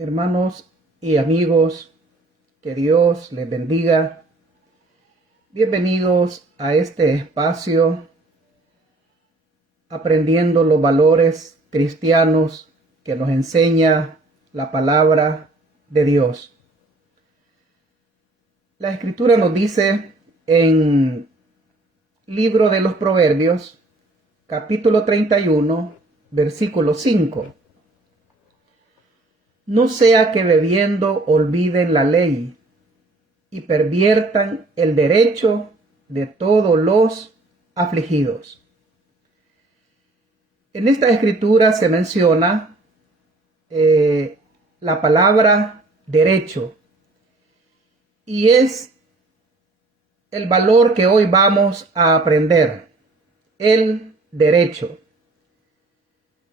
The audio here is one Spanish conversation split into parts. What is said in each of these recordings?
Hermanos y amigos, que Dios les bendiga. Bienvenidos a este espacio, aprendiendo los valores cristianos que nos enseña la palabra de Dios. La Escritura nos dice en Libro de los Proverbios, capítulo 31, versículo 5. No sea que bebiendo olviden la ley y perviertan el derecho de todos los afligidos. En esta escritura se menciona la palabra derecho, y es el valor que hoy vamos a aprender, el derecho,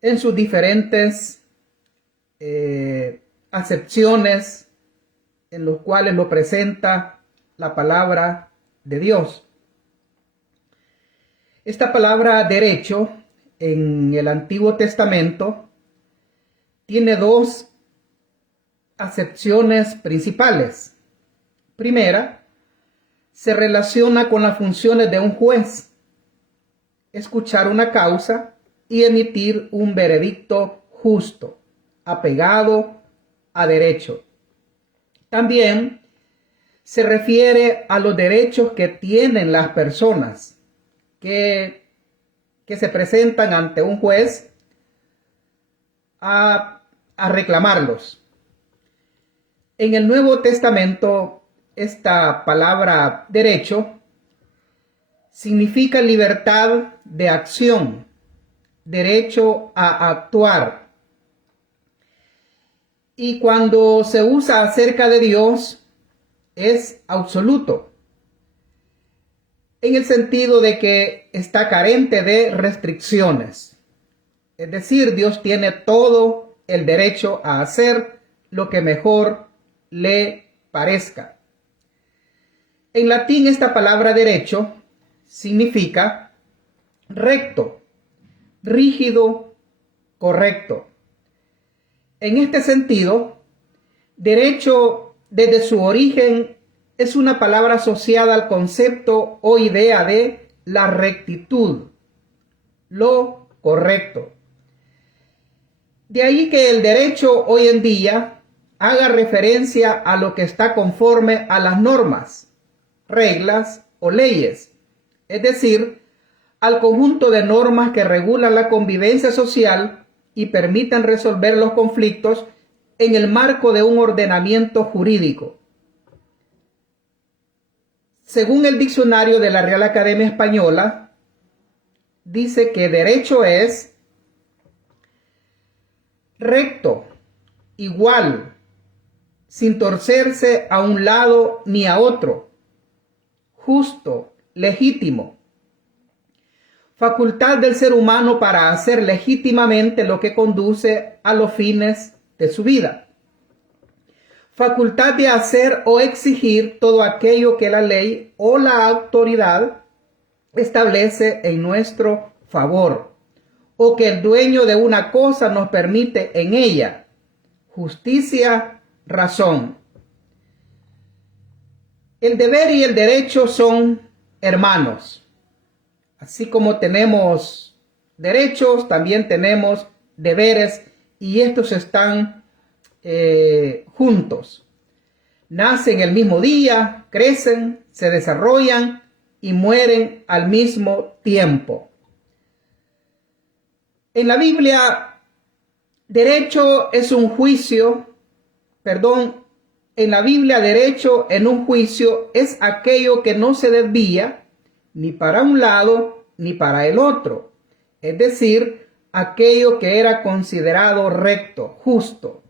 en sus diferentes acepciones en los cuales lo presenta la palabra de Dios. Esta palabra derecho en el Antiguo Testamento tiene dos acepciones principales. Primera, se relaciona con las funciones de un juez: escuchar una causa y emitir un veredicto justo, apegado a derecho. También se refiere a los derechos que tienen las personas que se presentan ante un juez a reclamarlos. En el Nuevo Testamento, esta palabra derecho significa libertad de acción, derecho a actuar. Y cuando se usa acerca de Dios, es absoluto, en el sentido de que está carente de restricciones. Es decir, Dios tiene todo el derecho a hacer lo que mejor le parezca. En latín, esta palabra derecho significa recto, rígido, correcto. En este sentido, derecho desde su origen es una palabra asociada al concepto o idea de la rectitud, lo correcto. De ahí que el derecho hoy en día haga referencia a lo que está conforme a las normas, reglas o leyes, es decir, al conjunto de normas que regulan la convivencia social y permitan resolver los conflictos en el marco de un ordenamiento jurídico. Según el diccionario de la Real Academia Española, dice que derecho es recto, igual, sin torcerse a un lado ni a otro, justo, legítimo. Facultad del ser humano para hacer legítimamente lo que conduce a los fines de su vida. Facultad de hacer o exigir todo aquello que la ley o la autoridad establece en nuestro favor, o que el dueño de una cosa nos permite en ella. Justicia, razón. El deber y el derecho son hermanos. Así como tenemos derechos, también tenemos deberes, y estos están juntos. Nacen el mismo día, crecen, se desarrollan y mueren al mismo tiempo. En la Biblia, derecho es un juicio, en la Biblia, derecho en un juicio es aquello que no se desvía ni para un lado ni para el otro, es decir, aquello que era considerado recto, justo.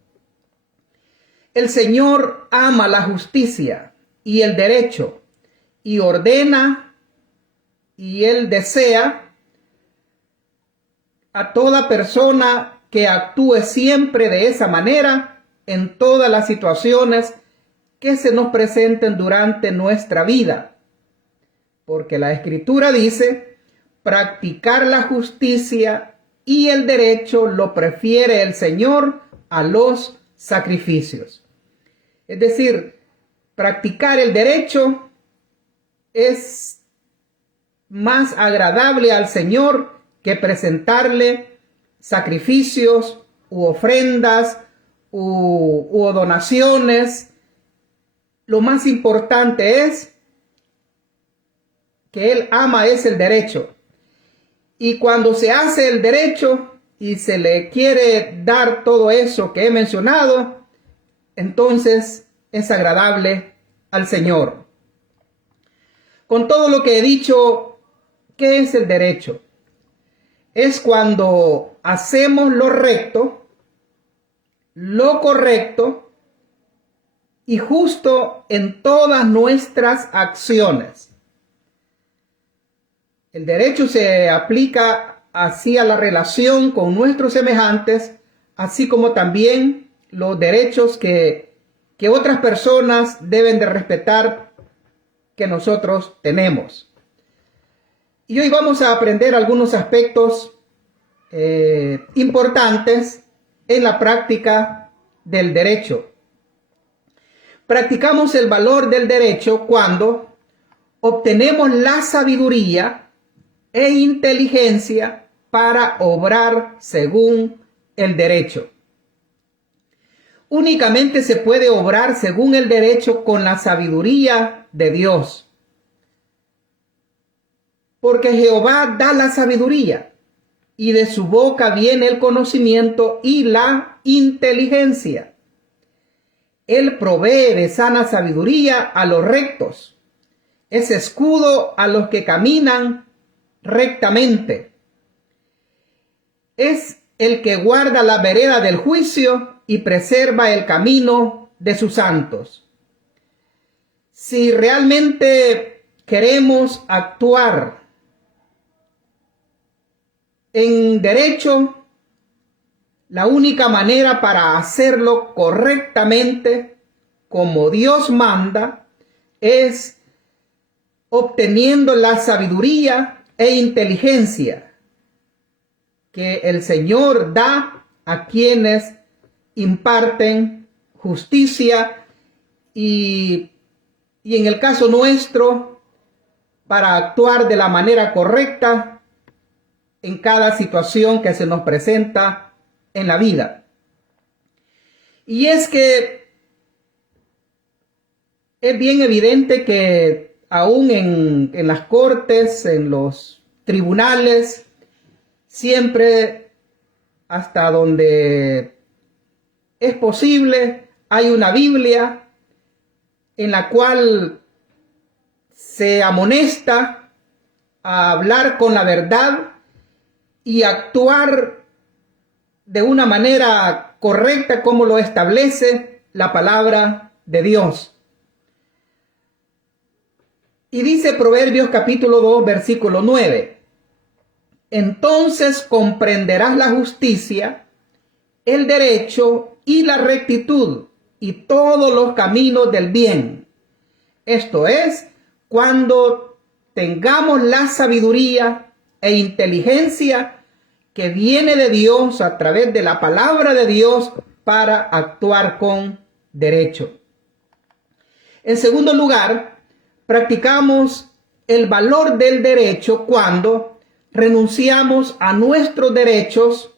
El Señor ama la justicia y el derecho, y ordena, y Él desea a toda persona que actúe siempre de esa manera en todas las situaciones que se nos presenten durante nuestra vida. Porque la Escritura dice: practicar la justicia y el derecho lo prefiere el Señor a los sacrificios. Es decir, practicar el derecho es más agradable al Señor que presentarle sacrificios u ofrendas u donaciones. Lo más importante es que Él ama es el derecho. Y cuando se hace el derecho y se le quiere dar todo eso que he mencionado, entonces es agradable al Señor. Con todo lo que he dicho, ¿qué es el derecho? Es cuando hacemos lo recto, lo correcto y justo en todas nuestras acciones. El derecho se aplica así a la relación con nuestros semejantes, así como también los derechos que otras personas deben de respetar que nosotros tenemos. Y hoy vamos a aprender algunos aspectos importantes en la práctica del derecho. Practicamos el valor del derecho cuando obtenemos la sabiduría e inteligencia para obrar según el derecho. Únicamente se puede obrar según el derecho con la sabiduría de Dios. Porque Jehová da la sabiduría, y de su boca viene el conocimiento y la inteligencia. Él provee de sana sabiduría a los rectos. Es escudo a los que caminan rectamente. Es el que guarda la vereda del juicio y preserva el camino de sus santos. Si realmente queremos actuar en derecho, la única manera para hacerlo correctamente, como Dios manda, es obteniendo la sabiduría e inteligencia que el Señor da a quienes imparten justicia y en el caso nuestro, para actuar de la manera correcta en cada situación que se nos presenta en la vida. Y es que es bien evidente que aún en las cortes, en los tribunales, siempre hasta donde es posible, hay una Biblia en la cual se amonesta a hablar con la verdad y actuar de una manera correcta como lo establece la palabra de Dios. Y dice Proverbios capítulo 2, versículo 9. Entonces comprenderás la justicia, el derecho y la rectitud y todos los caminos del bien. Esto es, cuando tengamos la sabiduría e inteligencia que viene de Dios a través de la palabra de Dios para actuar con derecho. En segundo lugar, practicamos el valor del derecho cuando renunciamos a nuestros derechos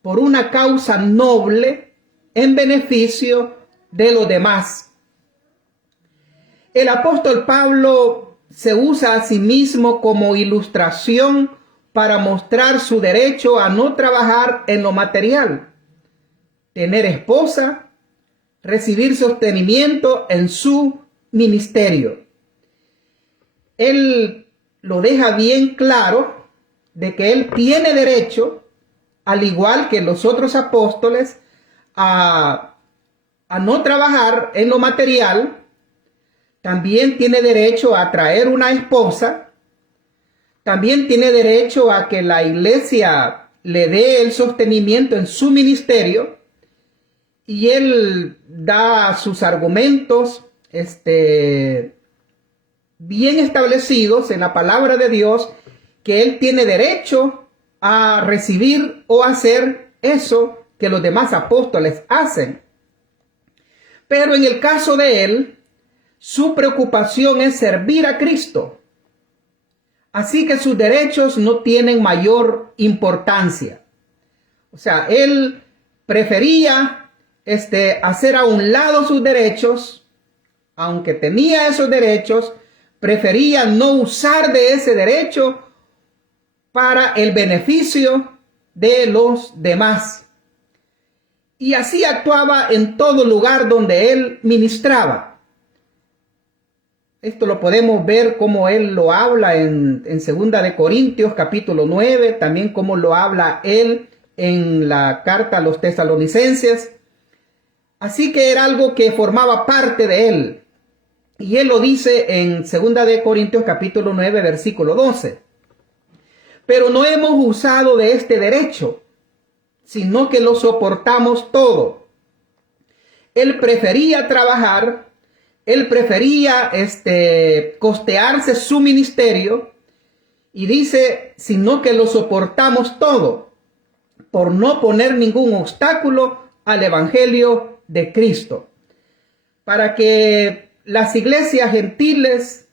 por una causa noble en beneficio de los demás. El apóstol Pablo se usa a sí mismo como ilustración para mostrar su derecho a no trabajar en lo material, tener esposa, recibir sostenimiento en su ministerio. Él lo deja bien claro de que él tiene derecho, al igual que los otros apóstoles, a no trabajar en lo material. También tiene derecho a traer una esposa. También tiene derecho a que la iglesia le dé el sostenimiento en su ministerio. Y él da sus argumentos bien establecidos en la palabra de Dios, que él tiene derecho a recibir o hacer eso que los demás apóstoles hacen. Pero en el caso de él, su preocupación es servir a Cristo. Así que sus derechos no tienen mayor importancia. O sea, él prefería hacer a un lado sus derechos, aunque tenía esos derechos, prefería no usar de ese derecho para el beneficio de los demás. Y así actuaba en todo lugar donde él ministraba. Esto lo podemos ver como él lo habla en 2 de Corintios capítulo 9, también como lo habla él en la carta a los tesalonicenses. Así que era algo que formaba parte de él. Y él lo dice en 2 de Corintios capítulo 9, versículo 12. Pero no hemos usado de este derecho, sino que lo soportamos todo. Él prefería trabajar, él prefería costearse su ministerio, y dice, sino que lo soportamos todo, por no poner ningún obstáculo al evangelio de Cristo, para que las iglesias gentiles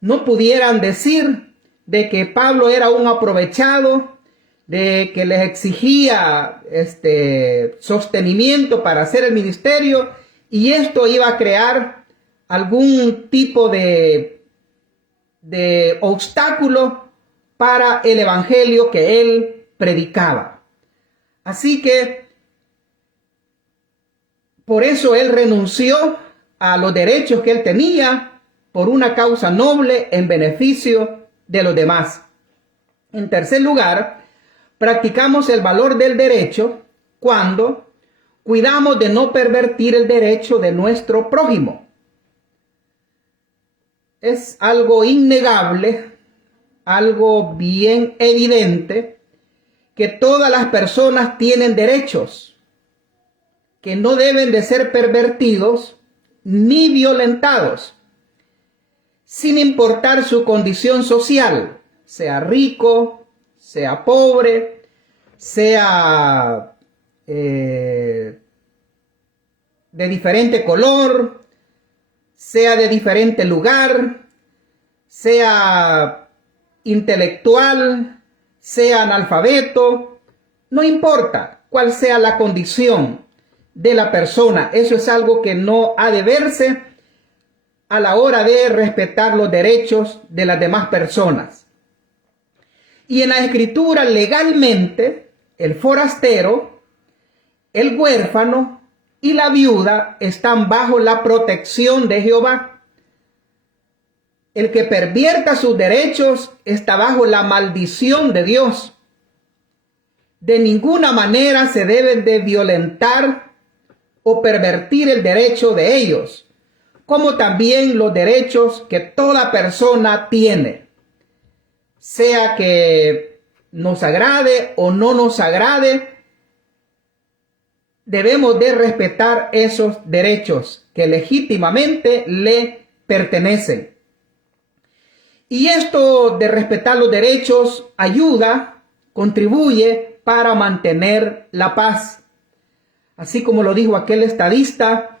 no pudieran decir de que Pablo era un aprovechado, de que les exigía sostenimiento para hacer el ministerio, y esto iba a crear algún tipo de obstáculo para el evangelio que él predicaba. Así que por eso él renunció a los derechos que él tenía por una causa noble en beneficio de los demás. En tercer lugar, practicamos el valor del derecho cuando cuidamos de no pervertir el derecho de nuestro prójimo. Es algo innegable, algo bien evidente, que todas las personas tienen derechos que no deben de ser pervertidos ni violentados, sin importar su condición social, sea rico, sea pobre, sea de diferente color, sea de diferente lugar, sea intelectual, sea analfabeto, no importa cuál sea la condición de la persona. Eso es algo que no ha de verse a la hora de respetar los derechos de las demás personas. Y en la Escritura, legalmente, el forastero, el huérfano y la viuda están bajo la protección de Jehová. El que pervierta sus derechos está bajo la maldición de Dios. De ninguna manera se deben de violentar o pervertir el derecho de ellos, como también los derechos que toda persona tiene, sea que nos agrade o no nos agrade. Debemos de respetar esos derechos que legítimamente le pertenecen. Y esto de respetar los derechos ayuda, contribuye para mantener la paz. Así como lo dijo aquel estadista,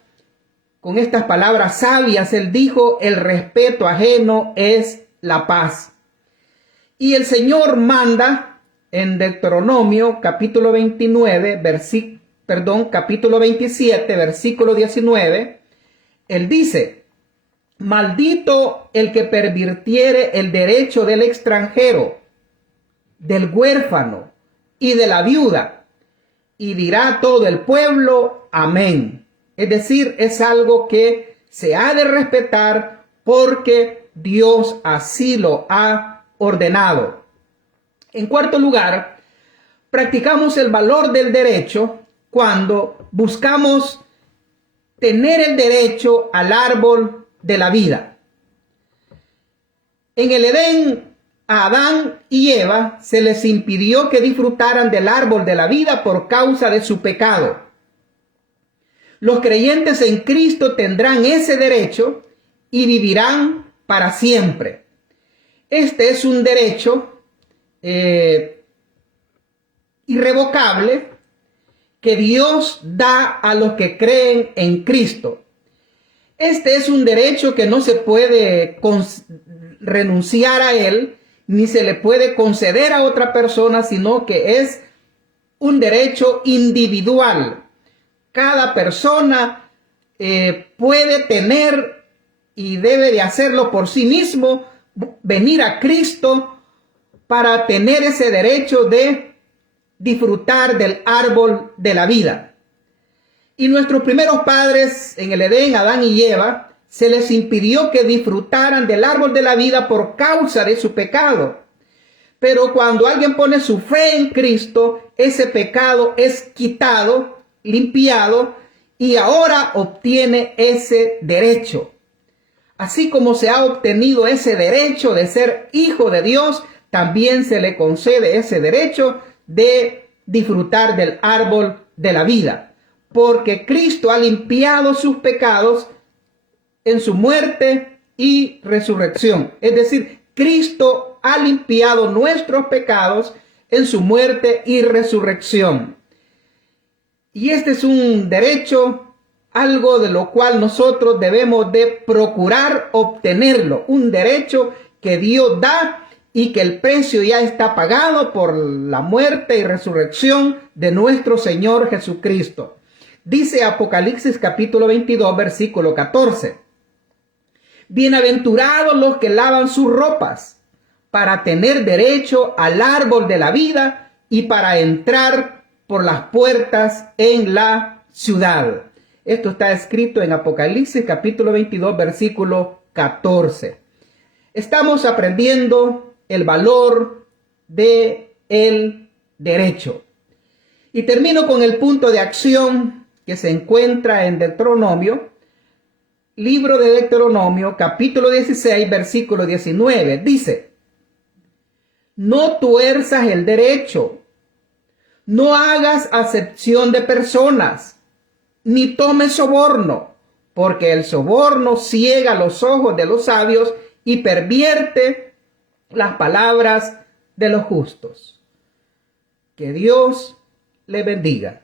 con estas palabras sabias, él dijo, el respeto ajeno es la paz. Y el Señor manda en Deuteronomio capítulo 27, versículo 19, él dice, maldito el que pervirtiere el derecho del extranjero, del huérfano y de la viuda, y dirá todo el pueblo, amén. Es decir, es algo que se ha de respetar porque Dios así lo ha ordenado. En cuarto lugar, practicamos el valor del derecho cuando buscamos tener el derecho al árbol de la vida. En el Edén, a Adán y Eva se les impidió que disfrutaran del árbol de la vida por causa de su pecado. Los creyentes en Cristo tendrán ese derecho y vivirán para siempre. Este es un derecho irrevocable que Dios da a los que creen en Cristo. Este es un derecho que no se puede renunciar a él, ni se le puede conceder a otra persona, sino que es un derecho individual. Cada persona puede tener y debe de hacerlo por sí mismo, venir a Cristo para tener ese derecho de disfrutar del árbol de la vida. Y nuestros primeros padres en el Edén, Adán y Eva, se les impidió que disfrutaran del árbol de la vida por causa de su pecado. Pero cuando alguien pone su fe en Cristo, ese pecado es quitado, limpiado, y ahora obtiene ese derecho. Así como se ha obtenido ese derecho de ser hijo de Dios, también se le concede ese derecho de disfrutar del árbol de la vida. Porque Cristo ha limpiado sus pecados en su muerte y resurrección. Es decir, Cristo ha limpiado nuestros pecados en su muerte y resurrección. Y este es un derecho, algo de lo cual nosotros debemos de procurar obtenerlo. Un derecho que Dios da y que el precio ya está pagado por la muerte y resurrección de nuestro Señor Jesucristo. Dice Apocalipsis capítulo 22, versículo 14. Bienaventurados los que lavan sus ropas para tener derecho al árbol de la vida y para entrar por las puertas en la ciudad. Esto está escrito en Apocalipsis capítulo 22, versículo 14. Estamos aprendiendo el valor del derecho. Y termino con el punto de acción que se encuentra en Deuteronomio, libro de Deuteronomio, capítulo 16, versículo 19. Dice: no tuerzas el derecho, no hagas acepción de personas, ni tomes soborno, porque el soborno ciega los ojos de los sabios y pervierte las palabras de los justos. Que Dios le bendiga.